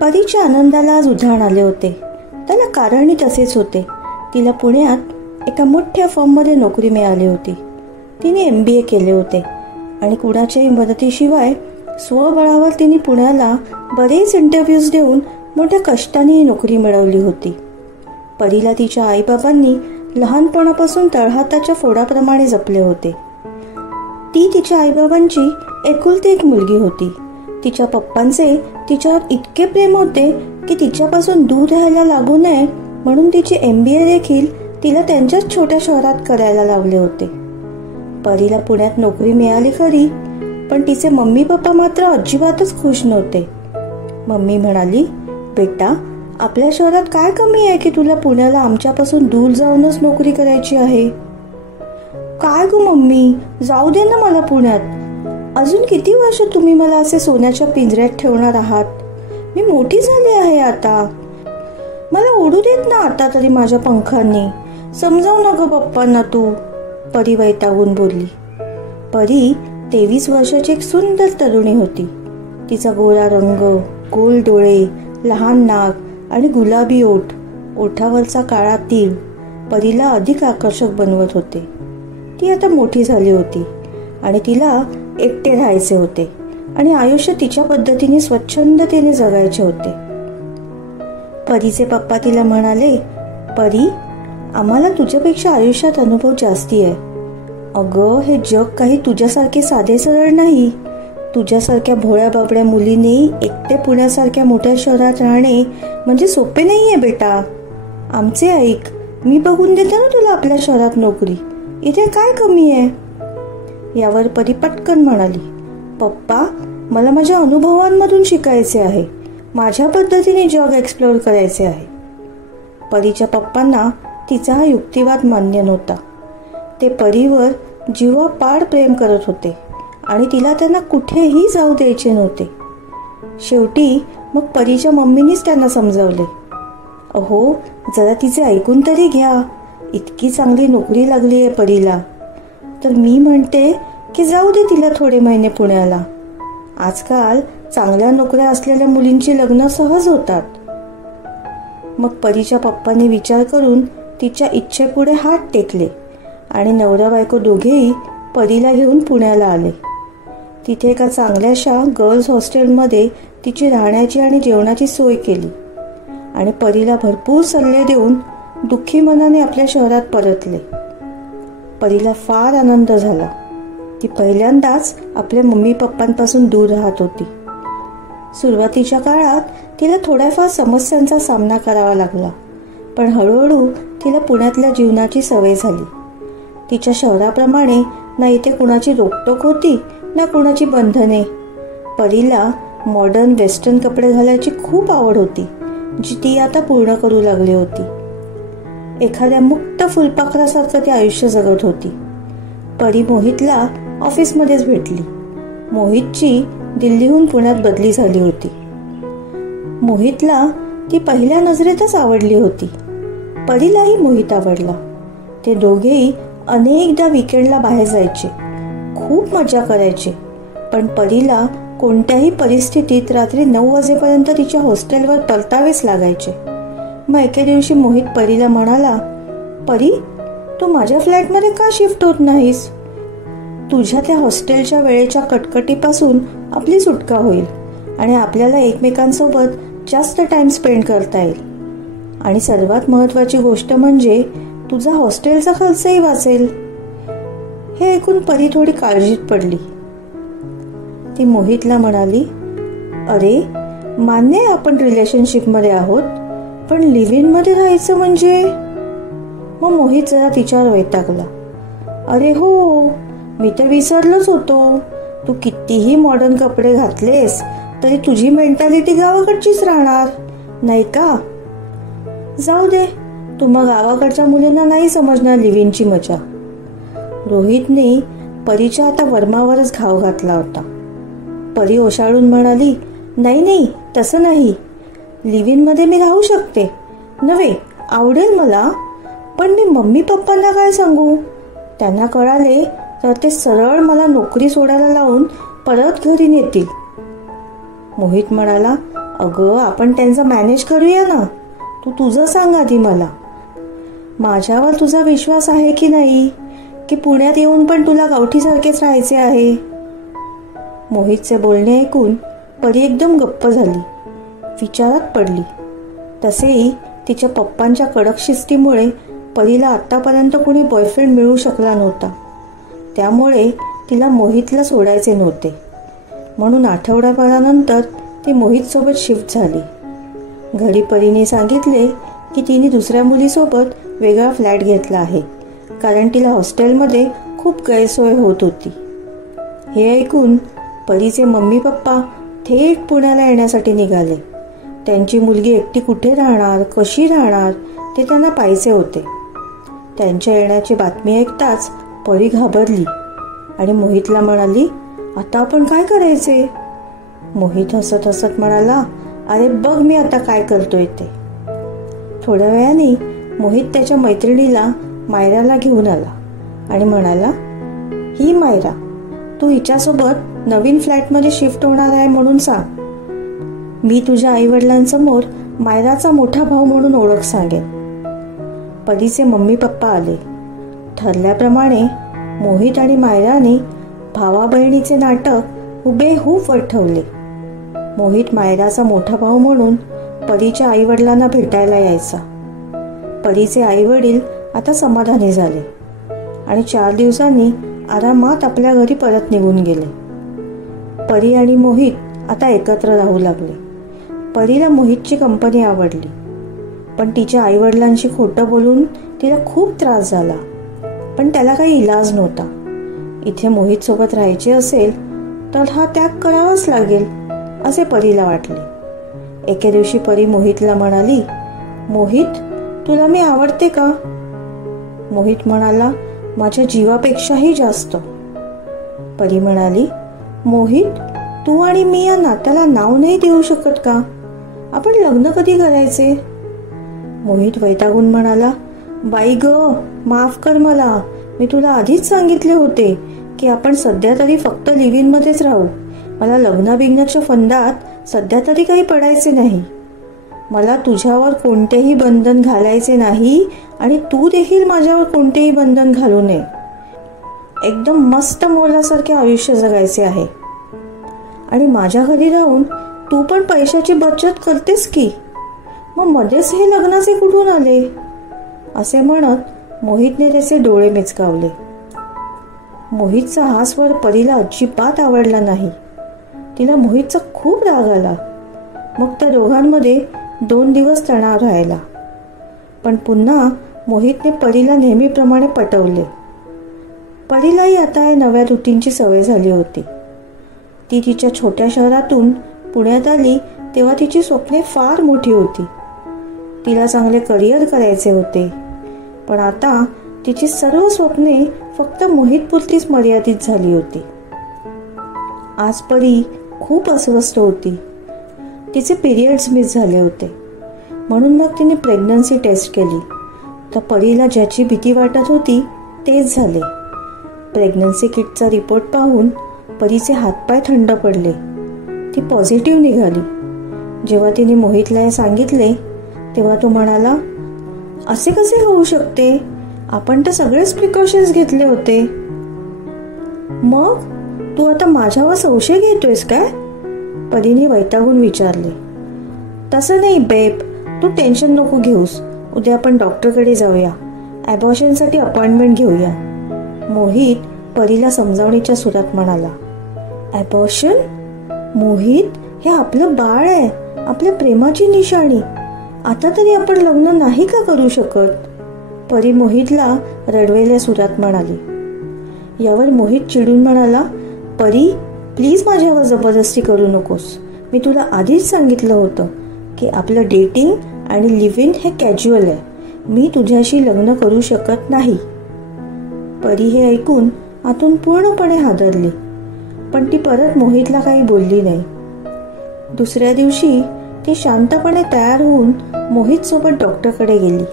परीच्या आनंदाला आज उधाण आले होते. त्याला कारणही तसेच होते. तिला पुण्यात एका मोठ्या फर्ममध्ये नोकरी मिळाली होती. तिने MBA केले होते आणि कुणाच्याही मदतीशिवाय स्वबळावर तिने पुण्याला बरेच इंटरव्ह्यूज देऊन मोठ्या कष्टाने ही नोकरी मिळवली होती. परीला तिच्या आईबाबांनी लहानपणापासून तळहाताच्या फोडाप्रमाणे जपले होते. ती तिच्या आईबाबांची एकुलती एक मुलगी होती. तिच्या पप्पांचे तिच्यावर इतके प्रेम होते की तिच्यापासून दूर राहायला लागू नये म्हणून तिची MBA देखील तिला त्यांच्याच छोट्या शहरात करायला लावले होते. परीला पुण्यात नोकरी मिळाली खरी, पण तिचे मम्मी पप्पा मात्र अजिबातच खुश नव्हते. मम्मी म्हणाली, बेटा, आपल्या शहरात काय कमी आहे की तुला पुण्याला आमच्यापासून दूर जाऊनच नोकरी करायची आहे? काय गो मम्मी, जाऊ दे ना मला पुण्यात. अजून किती वर्ष तुम्ही मला असे सोन्याच्या पिंजऱ्यात ठेवणार आहात? मी मोठी झाली आहे आता. मला उडू देत ना आता तरी माझ्या पंखांनी. समजावू ना ग पप्पांना तू, परी वैतागून बोलली. परी 23 वर्षाची एक सुंदर तरुणी होती. तिचा गोरा रंग, गोल डोळे, लहान नाक आणि गुलाबी ओठ, ओठावरचा काळा तीळ परीला अधिक आकर्षक बनवत होते. ती आता मोठी झाली होती आणि तिला एकटे राहायचे होते आणि आयुष्य तिच्या पद्धतीने स्वच्छंदतेने जगायचे होते. परीचे पप्पा तिला म्हणाले, परी, आम्हाला तुझ्यापेक्षा आयुष्यात अनुभव जास्ती आहे. अगं, हे जग काही तुझ्यासारखे साधे सरळ नाही. तुझ्यासारख्या भोळ्या बाबड्या मुलीने एकटे पुण्यासारख्या मोठ्या शहरात राहणे म्हणजे सोपे नाहीये बेटा. आमचे ऐक, मी बघून देते ना तुला आपल्या शहरात नोकरी. इथे काय कमी आहे? यावर परी पटकन म्हणाली, पप्पा, मला माझ्या अनुभवांमधून शिकायचे आहे. माझ्या पद्धतीने जग एक्सप्लोअर करायचे आहे. परीच्या पप्पांना तिचा हा युक्तिवाद मान्य नव्हता. ते परीवर जीवापाड प्रेम करत होते आणि तिला त्यांना कुठेही जाऊ द्यायचे नव्हते. शेवटी मग परीच्या मम्मीनीच त्यांना समजावले, अहो, जरा तिचे ऐकून तरी घ्या. इतकी चांगली नोकरी लागली आहे परीला, तर मी म्हणते की जाऊ दे तिला थोडे महिने पुण्याला. आजकाल चांगल्या नोकऱ्या असलेल्या मुलींची लग्न सहज होतात. मग परीच्या पप्पांनी विचार करून तिच्या इच्छेपुढे हात टेकले आणि नवरा बायको दोघेही परीला घेऊन पुण्याला आले. तिथे एका चांगल्याशा गर्ल्स हॉस्टेलमध्ये तिची राहण्याची आणि जेवणाची सोय केली आणि परीला भरपूर सल्ले देऊन दुःखी मनाने आपल्या शहरात परतले. परीला फार आनंद झाला. ती पहिल्यांदाच आपल्या मम्मी पप्पांपासून दूर राहत होती. सुरुवातीच्या काळात तिला थोड्याफार समस्यांचा सामना करावा लागला, पण हळूहळू तिला पुण्यातल्या जीवनाची सवय झाली. तिच्या शहराप्रमाणे ना इथे कुणाची रोकटोक होती ना कुणाची बंधने. परीला मॉडर्न वेस्टर्न कपडे घालायची खूप आवड होती, जी ती आता पूर्ण करू लागली होती. एखाद्या मुक्त फुलपाखरासारखं ती आयुष्य जगत होती. परी मोहितला ऑफिसमध्येच भेटली. मोहितची दिल्लीहून पुण्यात बदली झाली होती. मोहितला ती पहिल्या नजरेतच आवडली होती. परीलाही मोहित आवडला. ते दोघेही अनेकदा विकेंडला बाहेर जायचे, खूप मजा करायचे. पण परीला कोणत्याही परिस्थितीत रात्री 9 वाजेपर्यंत तिच्या हॉस्टेलवर परतावेच लागायचे. मग एके दिवशी मोहित परीला म्हणाला, परी, तू माझ्या फ्लॅटमध्ये का शिफ्ट होत नाहीस? तुझ्या त्या हॉस्टेलच्या वेळेच्या कटकटीपासून आपली सुटका होईल आणि आपल्याला एकमेकांसोबत जास्त टाइम स्पेंड करता येईल. आणि सर्वात महत्त्वाची गोष्ट म्हणजे तुझा हॉस्टेलचा खर्चही वाचेल. हे ऐकून परी थोडी काळजीत पडली. ती मोहितला म्हणाली, अरे, मान्य आहे आपण रिलेशनशिपमध्ये आहोत, पण लिव्ह इन मध्ये राहायचं म्हणजे? मग मोहित जरा तिच्यावर वैतागला. अरे हो, मी तर विसरलोच होतो. तू कितीही मॉडर्न कपडे घातलेस तरी तुझी मेंटॅलिटी गावाकडचीच राहणार, नाही का? जाऊ दे, तू मग गावाकडच्या मुलींना नाही समजणार लिव्ह इनची मजा. रोहितने परीच्या आता वर्मावरच घाव घातला होता. परी ओशाळून म्हणाली, नाही नाही, तसं नाही. लिव्ह इन मध्ये मी राहू शकते. नव्हे, आवडेल मला, पण मी मम्मी पप्पांना काय सांगू? त्यांना कळाले तर ते सरळ मला नोकरी सोडायला लावून परत घरी नेतील. मोहित म्हणाला, अगं, आपण त्यांचं मॅनेज करूया ना. तू तुझं सांग आधी मला. माझ्यावर तुझा विश्वास आहे की नाही, की पुण्यात येऊन पण तुला गावठीसारखेच राहायचे आहे? मोहितचे बोलणे ऐकून परी एकदम गप्प झाली, विचारात पडली. तसेही तिच्या पप्पांच्या कडक शिस्तीमुळे परीला आत्तापर्यंत कोणी बॉयफ्रेंड मिळू शकला नव्हता. त्यामुळे तिला मोहितला सोडायचे नव्हते. म्हणून आठवड्याभरानंतर ती मोहितसोबत शिफ्ट झाली. घरी परीने सांगितले की तिने दुसऱ्या मुलीसोबत वेगळा फ्लॅट घेतला आहे, कारण तिला हॉस्टेलमध्ये खूप गैरसोय होत होती. हे ऐकून परीचे मम्मी पप्पा थेट पुण्याला येण्यासाठी निघाले. त्यांची मुलगी एकटी कुठे राहणार, कशी राहणार ते त्यांना पाहायचे होते. त्यांच्या येण्याची बातमी ऐकताच परी घाबरली आणि मोहितला म्हणाली, आता आपण काय करायचे? मोहित हसत हसत म्हणाला, अरे बघ मी आता काय करतोय ते. थोड्या वेळाने मोहित त्याच्या मैत्रिणीला मायराला घेऊन आला आणि म्हणाला, ही मायरा, तू हिच्यासोबत नवीन फ्लॅटमध्ये शिफ्ट होणार आहे म्हणून सांग. मी तुझ्या आईवडिलांसमोर मायराचा मोठा भाऊ म्हणून ओळख सांगेन. परीचे मम्मी पप्पा आले. ठरल्याप्रमाणे मोहित आणि मायराने भावा बहिणीचे नाटक हुबेहूब वठवले. मोहित मायराचा मोठा भाऊ म्हणून परीच्या आईवडिलांना भेटायला यायचा. परीचे आईवडील आता समाधानी झाले आणि 4 दिवसांनी आरामात आपल्या घरी परत निघून गेले. परी आणि मोहित आता एकत्र राहू लागले. परीला मोहितची कंपनी आवडली, पण तिच्या आईवडिलांशी खोटं बोलून तिला खूप त्रास झाला. पण त्याला काही इलाज नव्हता. इथे मोहित सोबत राहायचे असेल तर हा त्याग करावाच लागेल असे परीला वाटले. एके दिवशी परी मोहितला म्हणाली, मोहित, तुला मी आवडते का? मोहित म्हणाला, माझ्या जीवापेक्षाही जास्त. परी म्हणाली, मोहित, तू आणि मी या नात्याला नाव नाही देऊ शकत का? आपण लग्न कधी करायचे? मोहित वैतागून म्हणाला, बाई ग, माफ कर मला. मी तुला आधीच सांगितले होते की आपण सध्या तरी फक्त लिव्ह इन मध्येच राहू. मला लग्नाबिग्नाच्या फंदात सध्या तरी काही पडायचे नाही. मला तुझ्यावर कोणतेही बंधन घालायचे नाही आणि तू देखील माझ्यावर कोणतेही बंधन घालू नये. एकदम मस्त मोलासारखे आयुष्य जगायचे आहे. आणि माझ्या घरी राहून तू पण पैशाची बचत करतेस की, मग मध्येच हे लग्नाचे कुठून आले? असे म्हणत मोहितने त्याचे डोळे मिचकावले. मोहितचा हा स्वर परीला अजिबात आवडला नाही. तिला मोहितचा खूप राग आला. मग त्या दोघांमध्ये 2 दिवस तणाव राहिला. पण पुन्हा मोहितने परीला नेहमीप्रमाणे पटवले. परीलाही आता या नव्या रुटीनची सवय झाली होती. ती तिच्या छोट्या शहरातून पुण्यात आली तेव्हा तिची स्वप्ने फार मोठी होती. तिला चांगले करिअर करायचे होते. पण आता तिची सर्व स्वप्ने फक्त मोहितपुरतीच मर्यादित झाली होती. आज परी खूप अस्वस्थ होती. तिचे पिरियड्स मिस झाले होते. म्हणून मग तिने प्रेग्नन्सी टेस्ट केली, तर परीला ज्याची भीती वाटत होती तेच झाले. प्रेग्नन्सी किटचा रिपोर्ट पाहून परीचे हातपाय थंड पडले. ती पॉझिटिव्ह निघाली. जेव्हा तिने मोहितला हे सांगितले तेव्हा तो म्हणाला, असे कसे होऊ शकते? आपण तर सगळेच प्रिकॉशन्स घेतले होते. मग तू आता माझ्यावर संशय घेतोयस काय? परीने वैतागून विचारले. तसं नाही बेब, तू टेन्शन नको घेऊस. उद्या आपण डॉक्टरकडे जाऊया, ॲबॉर्शनसाठी अपॉइंटमेंट घेऊया. मोहित परीला समजावणीच्या सुरात म्हणाला. ॲबॉर्शन? मोहित, हे आपलं बाळ आहे, आपल्या प्रेमाची निशाणी. आता तरी आपण लग्न नाही का करू शकत? परी मोहितला रडवेल्या सुरात म्हणाली. यावर मोहित चिडून म्हणाला, परी, प्लीज माझ्यावर जबरदस्ती करू नकोस. मी तुला आधीच सांगितलं होतं की आपलं डेटिंग आणि लिव्ह इन हे कॅज्युअल आहे. मी तुझ्याशी लग्न करू शकत नाही. परी हे ऐकून आतून पूर्णपणे हादरली, पण ती परत मोहितला काही बोलली नाही. दुसऱ्या दिवशी ती शांतपणे तयार होऊन मोहित सोबत डॉक्टरकडे गेली.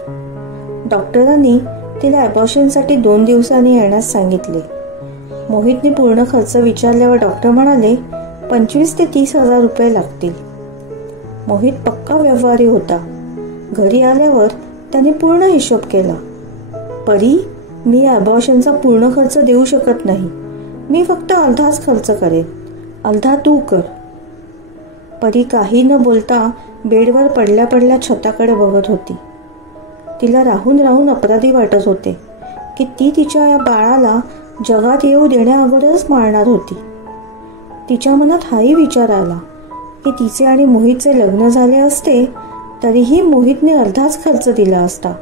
डॉक्टरांनी तिला ॲबॉर्शनसाठी 2 दिवसांनी येण्यास सांगितले. मोहितने पूर्ण खर्च विचारल्यावर डॉक्टर म्हणाले 25,000 ते 30,000 रुपये लागतील. मोहित पक्का व्यवहारी होता. घरी आल्यावर त्याने पूर्ण हिशोब केला. परी, मी अबॉर्शनचा पूर्ण खर्च देऊ शकत नाही. मी फक्त अर्धाच खर्च करेन. अर्धा तू कर. परी काही न बोलता बेडवर पडल्या पडल्या छताकडे बघत होती. तिला राहून राहून अपराधी वाटत होते की ती तिच्या या बाळाला जगात येऊ देण्याअगोदरच मारणार होती. तिच्या मनात हाही विचार आला की तिचे आणि मोहितचे लग्न झाले असते तरीही मोहितने अर्धाच खर्च दिला असता.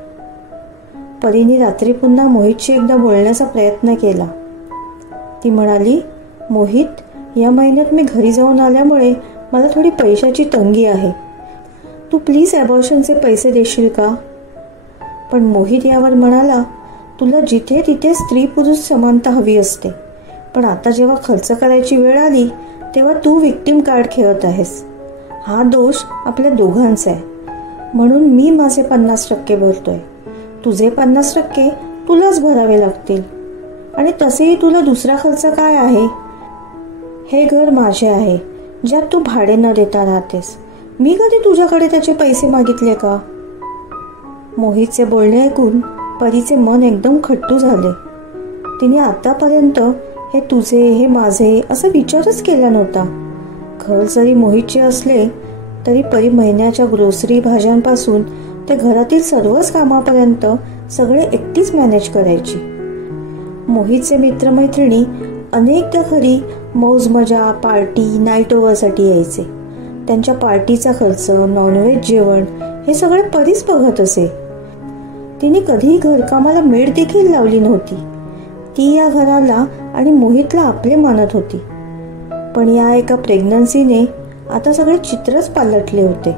परीने रात्री पुन्हा मोहितशी एकदा बोलण्याचा प्रयत्न केला. ती म्हणाली, मोहित, या महिन्यात मी घरी जाऊन आल्यामुळे मला थोडी पैशाची तंगी आहे. तू प्लीज अबॉर्शनचे पैसे देशील का? पण मोहित यावर म्हणाला, तुला जिथे तिथे स्त्री पुरुष समानता हवी असते, पण आता जेव्हा खर्च करायची वेळ आली तेव्हा तू विक्टिम कार्ड खेळत आहेस. हा दोष आपल्या दोघांचा आहे. म्हणून मी माझे 50% भरतोय. तुझे 50% तुलाच भरावे लागतील. आणि तसेही तुला दुसरा खर्च काय आहे? हे घर माझे आहे ज्यात तू भाडे न देता राहतेस. मी कधी तुझ्याकडे त्याचे पैसे मागितले का? मोहितचे बोलणे ऐकून परीचे मन एकदम खट्टू झाले. तिने आतापर्यंत हे तुझे हे माझे असा विचारच केला नव्हता. घर जरी मोहितचे असले तरी परी महिन्याच्या ग्रोसरी भाज्यांपासून ते घरातील सर्वच कामापर्यंत सगळे एकटीच मॅनेज करायची. मोहितचे मित्रमैत्रिणी अनेकदा घरी मौज मजा, पार्टी, नाईट ओव्हरसाठी यायचे. त्यांच्या पार्टीचा खर्च, नॉनव्हेज जेवण हे सगळे परीच बघत असे. तिने कधीही घरकामाला मेड देखील लावली नव्हती. ती या घराला आणि मोहितला आपले मानत होती. पण या एका प्रेग्नन्सीने आता सगळे चित्रच पालटले होते.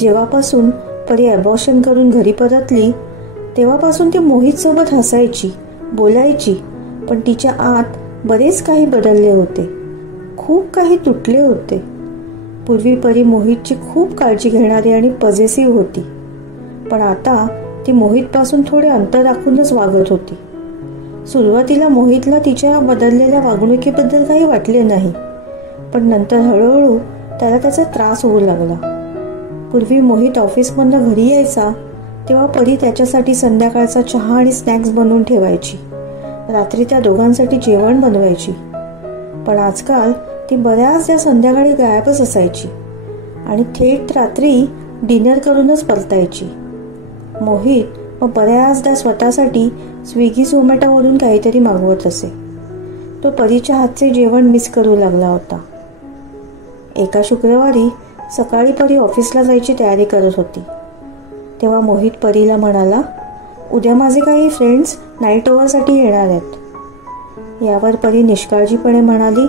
जेव्हापासून परी अबॉर्शन करून घरी परतली तेव्हापासून ती मोहितसोबत हसायची, बोलायची, पण तिच्या आत बरेच काही बदलले होते. खूप काही तुटले होते. पूर्वी परी मोहितची खूप काळजी घेणारी आणि पॉझेसिव्ह होती, पण आता ती मोहितपासून थोडे अंतर राखूनच वागत होती. सुरुवातीला मोहितला तिच्या बदललेल्या वागणुकीबद्दल काही वाटले नाही, पण नंतर हळूहळू त्याला त्याचा त्रास होऊ लागला. पूर्वी मोहित ऑफिसमधून घरी यायचा तेव्हा परी त्याच्यासाठी संध्याकाळचा चहा आणि स्नॅक्स बनवून ठेवायची. रात्री त्या दोघांसाठी जेवण बनवायची. पण आजकाल ती बऱ्याचदा संध्याकाळी गायबच असायची आणि थेट रात्री डिनर करूनच परतायची. मोहित मग बऱ्याचदा स्वतःसाठी स्विगी झोमॅटोवरून काहीतरी मागवत असे. तो परीच्या हातचे जेवण मिस करू लागला होता. एका शुक्रवारी सकाळी परी ऑफिसला जायची तयारी करत होती तेव्हा मोहित परीला म्हणाला, उद्या माझे काही फ्रेंड्स नाईट ओव्हरसाठी येणार आहेत. यावर परी निष्काळजीपणे म्हणाली,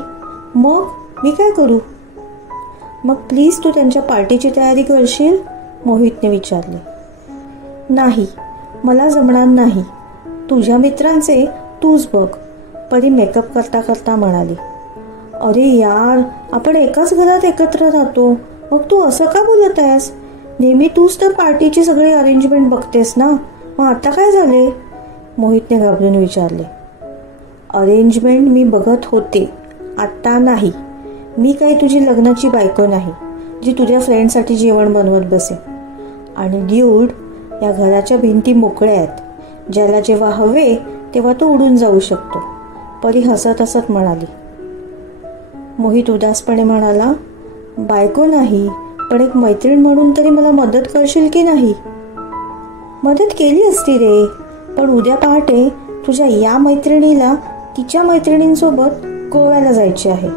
मग मी काय करू? मग प्लीज तू त्यांच्या पार्टीची तयारी करशील? मोहितने विचारले. नाही, मला जमणार नाही. तुझ्या मित्रांचे तूच बघ, परी मेकअप करता करता म्हणाली. अरे यार, आपण एकाच घरात एकत्र राहतो, मग तू असं का बोलत आहेस? नेहमी तूच तर पार्टीची सगळी अरेंजमेंट बघतेस ना, मग आता काय झाले? मोहितने घाबरून विचारले. अरेंजमेंट मी बघत होते, आत्ता नाही. मी काही तुझी लग्नाची बायको नाही जी तुझ्या फ्रेंडसाठी जेवण बनवत बसे. आणि ड्यूड, या घराच्या भिंती मोकळ्या आहेत. ज्याला जेव्हा हवे तेव्हा तो उडून जाऊ शकतो, परी हसत हसत म्हणाली. मोहित उदासपणे म्हणाला, बायको नाही, पण एक मैत्रीण म्हणून तरी मला मदत करशील की नाही? मदत केली असती रे, पण उद्या पहाटे तुझ्या या मैत्रिणीला तिच्या मैत्रिणींसोबत गोव्याला जायचे आहे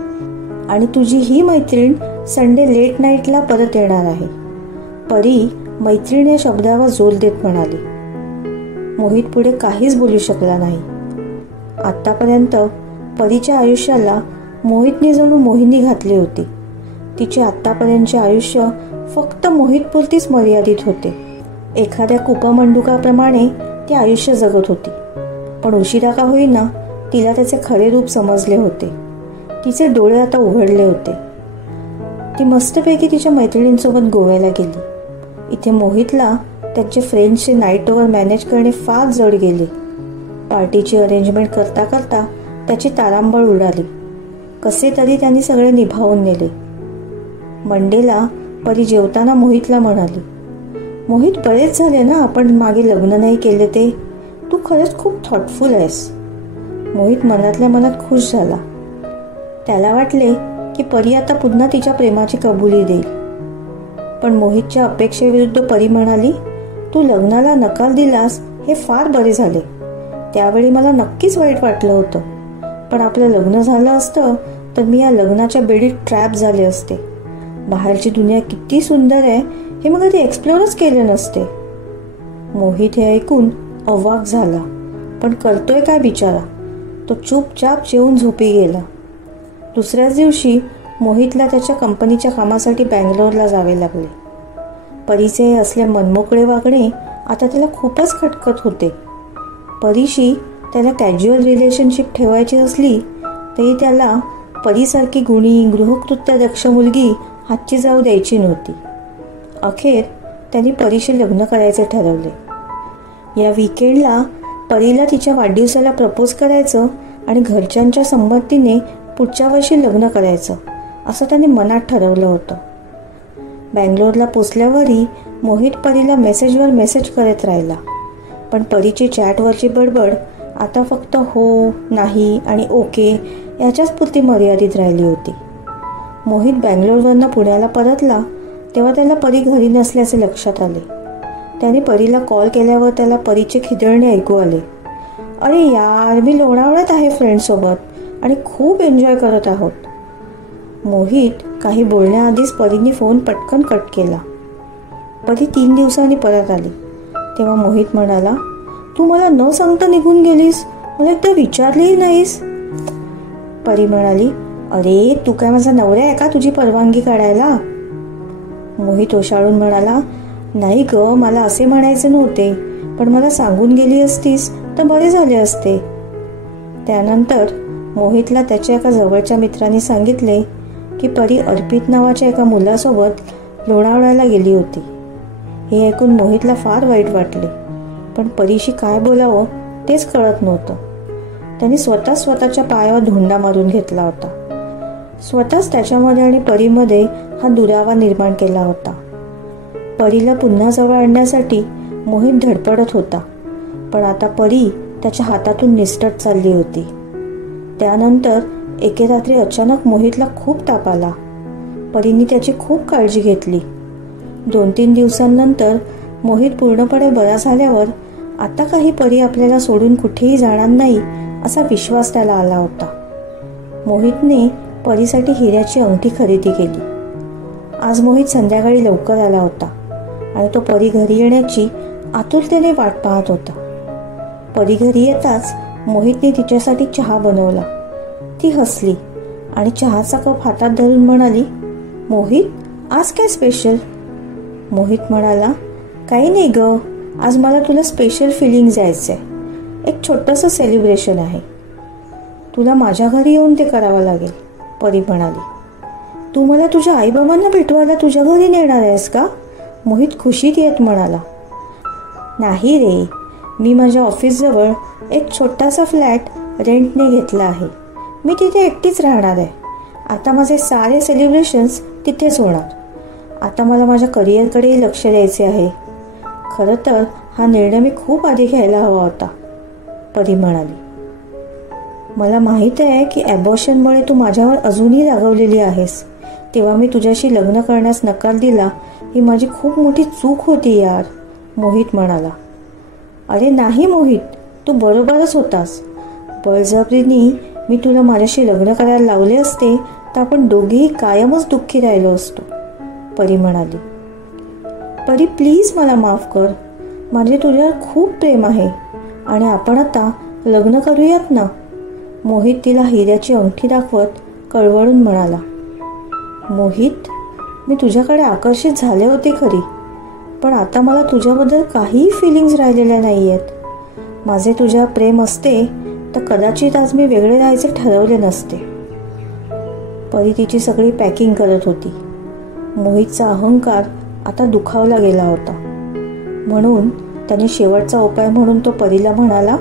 आणि तुझी ही मैत्रीण संडे लेट नाईटला परत येणार आहे. परी मैत्रीण या शब्दावर जोर देत म्हणाली. मोहित पुढे काहीच बोलू शकला नाही. आतापर्यंत परीच्या आयुष्याला मोहितने जणू मोहिनी घातली होती. तिचे आत्तापर्यंतचे आयुष्य फक्त मोहितपुरतीच मर्यादित होते. एखाद्या कुपमंडुकाप्रमाणे ती आयुष्य जगत होती. पण उशिरा का होईना तिला त्याचे खरे रूप समजले होते. तिचे डोळे आता उघडले होते. ती मस्तपैकी तिच्या मैत्रिणींसोबत गोव्याला गेली. इथे मोहितला त्याचे फ्रेंड्सचे नाईट ओव्हर मॅनेज करणे फार जड गेले. पार्टीची अरेंजमेंट करता करता त्याची तारांबळ उडाली. कसे तरी त्यांनी सगळे निभावून नेले. मंडेला परी जेवताना मोहितला म्हणाली, मोहित, बरेच झाले ना आपण मागे लग्न नाही केले ते. तू खरंच खूप थॉटफुल आहेस. मोहित मनातल्या मनात खुश झाला. त्याला वाटले की परी आता पुन्हा तिच्या प्रेमाची कबुली देईल. पण मोहितच्या अपेक्षेविरुद्ध परी म्हणाली, तू लग्नाला नकार दिलास हे फार बरे झाले. त्यावेळी मला नक्कीच वाईट वाटलं होतं. पण आपलं लग्न झालं असतं तर मी या लग्नाच्या बेडीत ट्रॅप झाले असते. बाहेरची दुनिया किती सुंदर आहे हे मग कधी एक्सप्लोरच केले नसते. मोहित हे ऐकून अवाक झाला. पण करतोय काय बिचारा. तो चुपचाप जेवून झोपी गेला. दुसऱ्याच दिवशी मोहितला त्याच्या कंपनीच्या कामासाठी बँगलोरला जावे लागले. परीचे असले मनमोकळे वागणे आता त्याला खूपच खटकत होते. परीशी त्याला कॅज्युअल रिलेशनशिप ठेवायची असली तरी त्याला परीसारखी गुणी गृहकृत्यदक्ष मुलगी हातची जाऊ द्यायची नव्हती. अखेर त्यांनी परीशी लग्न करायचे ठरवले. या विकेंडला परीला तिच्या वाढदिवसाला प्रपोज करायचं आणि घरच्यांच्या संमतीने पुढच्या वर्षी लग्न करायचं असं त्याने मनात ठरवलं होतं. बँगलोरला पोचल्यावरही मोहित परीला मेसेजवर मेसेज करत राहिला. पण परीची चॅटवरची बडबड आता फक्त हो, नाही आणि ओके याच्याच पुरती मर्यादित राहिली होती. मोहित बँगलोरवरनं पुण्याला परतला तेव्हा त्याला परी घरी नसल्याचे लक्षात आले. त्याने परीला कॉल केल्यावर त्याला परीचे खिदळणे ऐकू आले. अरे यार, मी लोणावळ्यात आहे फ्रेंडसोबत आणि खूप एन्जॉय करत आहोत. मोहित काही बोलण्याआधीच परीने फोन पटकन कट केला. परी 3 दिवसांनी परत आली. तेव्हा मोहित म्हणाला, तू मला न सांगता निघून गेलीस, मला एकदा विचारलेही नाहीस. परी म्हणाली, अरे तू काय माझा नवरा आहे का तुझी परवानगी काढायला. मोहित ओशाळून म्हणाला, नाही ग, मला असे म्हणायचे नव्हते, पण मला सांगून गेली असतीस तर बरे झाले असते. त्यानंतर मोहितला त्याच्या एका जवळच्या मित्राने सांगितले की परी अर्पित नावाच्या एका मुलासोबत लोणावळ्याला गेली होती. हे ऐकून मोहितला फार वाईट वाटले. पण परीशी काय बोलावं तेच कळत नव्हतं. त्याने स्वतःच्या पायावर धोंडा मारून घेतला होता. स्वतःच त्याच्यामध्ये आणि परीमध्ये हा दुरावा निर्माण केला होता. परीला पुन्हा जवळ आणण्यासाठी मोहित धडपडत होता. पण आता परी त्याच्या हातातून निसटत चालली होती. त्यानंतर एके रात्री अचानक मोहितला खूप ताप आला. परीने त्याची खूप काळजी घेतली. 2-3 दिवसांनंतर मोहित पूर्णपणे बरा झाल्यावर आता काही परी आपल्याला सोडून कुठेही जाणार नाही असा विश्वास त्याला आला होता. मोहितने परीसाठी हिऱ्याची अंगठी खरेदी केली. आज मोहित संध्याकाळी लवकर आला होता आणि तो परी घरी येण्याची आतुरतेने वाट पाहत होता. परी घरी येताच मोहितने तिच्यासाठी चहा बनवला. ती हसली आणि चहाचा कप हातात धरून म्हणाली, मोहित, आज काय स्पेशल. मोहित म्हणाला, काही नाही ग, आज मला तुला स्पेशल फिलिंग द्यायचंय. एक छोटंसं सेलिब्रेशन आहे. तुला माझ्या घरी येऊन ते करावं लागेल. परी म्हणाली, तू मला तुझ्या आईबाबांना भेटवायला तुझ्या घरी नेणार आहेस का. मोहित खुशीत येत म्हणाला, नाही रे, मी माझ्या ऑफिसजवळ एक छोटासा फ्लॅट रेंटने घेतला आहे. मी तिथे एकटीच राहणार आहे. आता माझे सारे सेलिब्रेशन्स तिथेच होणार. आता मला माझ्या करिअरकडेही लक्ष द्यायचे आहे. खरं तर हा निर्णय मी खूप आधी घ्यायला हवा होता. परी म्हणाली, मला माहीत आहे की ॲबॉर्शनमुळे तू माझ्यावर अजूनही रागवलेली आहेस. तेव्हा मी तुझ्याशी लग्न करण्यास नकार दिला ही माझी खूप मोठी चूक होती यार. मोहित म्हणाला, अरे नाही मोहित, तू बरोबरच होतास. बळजबरीने मी तुला माझ्याशी लग्न करायला लावले असते तर आपण दोघेही कायमच दुःखी राहिलो असतो. परी म्हणाली, परी प्लीज मला माफ कर. माझे तुझ्यावर खूप प्रेम आहे आणि आपण आता लग्न करूयात ना. मोहित तिला हिऱ्याची अंगठी दाखवत कळवळून म्हणाला, मोहित, मी तुझ्याकडे आकर्षित झाले होते खरी, पण आता मला तुझ्याबद्दल काहीही फिलिंग्स राहिलेल्या नाही आहेत. माझे तुझ्यावर प्रेम असते तर कदाचित आज मी वेगळे राहायचे ठरवले नसते. परी तिची सगळी पॅकिंग करत होती. मोहितचा अहंकार आता दुखावला गेला होता. म्हणून त्याने शेवटचा उपाय म्हणून तो परीला म्हणाला,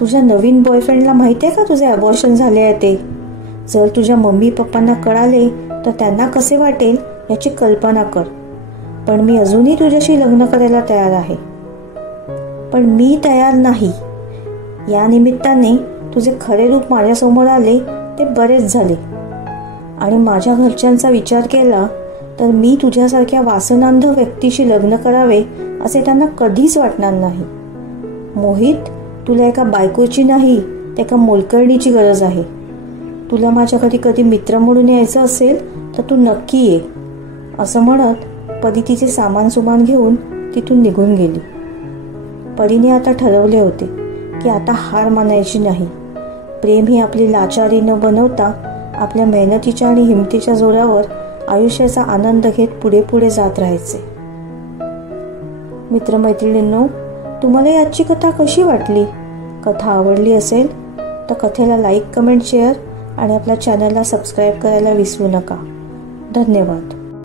तुझ्या नवीन बॉयफ्रेंडला माहिती आहे का तुझे ॲबॉर्शन झाले आहे ते. जर तुझ्या मम्मी पप्पांना कळाले तर त्यांना कसे वाटेल याची कल्पना कर. पण मी अजूनही तुझ्याशी लग्न करायला तयार आहे. पण मी तयार नाही. या निमित्ताने तुझे खरे रूप माझ्यासमोर आले ते बरेच झाले. आणि माझ्या घरच्यांचा विचार केला तर मी तुझ्यासारख्या वासनांध व्यक्तीशी लग्न करावे असे त्यांना कधीच वाटणार नाही. मोहित, तुला एका बायकोची नाही तर एका मोलकरणीची गरज आहे. तुला माझ्या घरी कधी मित्र म्हणून यायचं असेल तर तू नक्की ये, असं म्हणत परी तिचे सामान सुमान घेऊन तिथून निघून गेली. परीने आता ठरवले होते की आता हार मानायची नाही. प्रेम ही आपली लाचारी न बनवता आपल्या मेहनतीच्या आणि हिमतीच्या जोरावर आयुष्याचा आनंद घेत पुढे पुढे जात राहायचे. मित्रमैत्रिणींनो, तुम्हाला याची कथा कशी वाटली? कथा आवडली असेल तर कथेला लाईक, कमेंट, शेअर आणि आपल्या चॅनलला सबस्क्राईब करायला विसरू नका. धन्यवाद.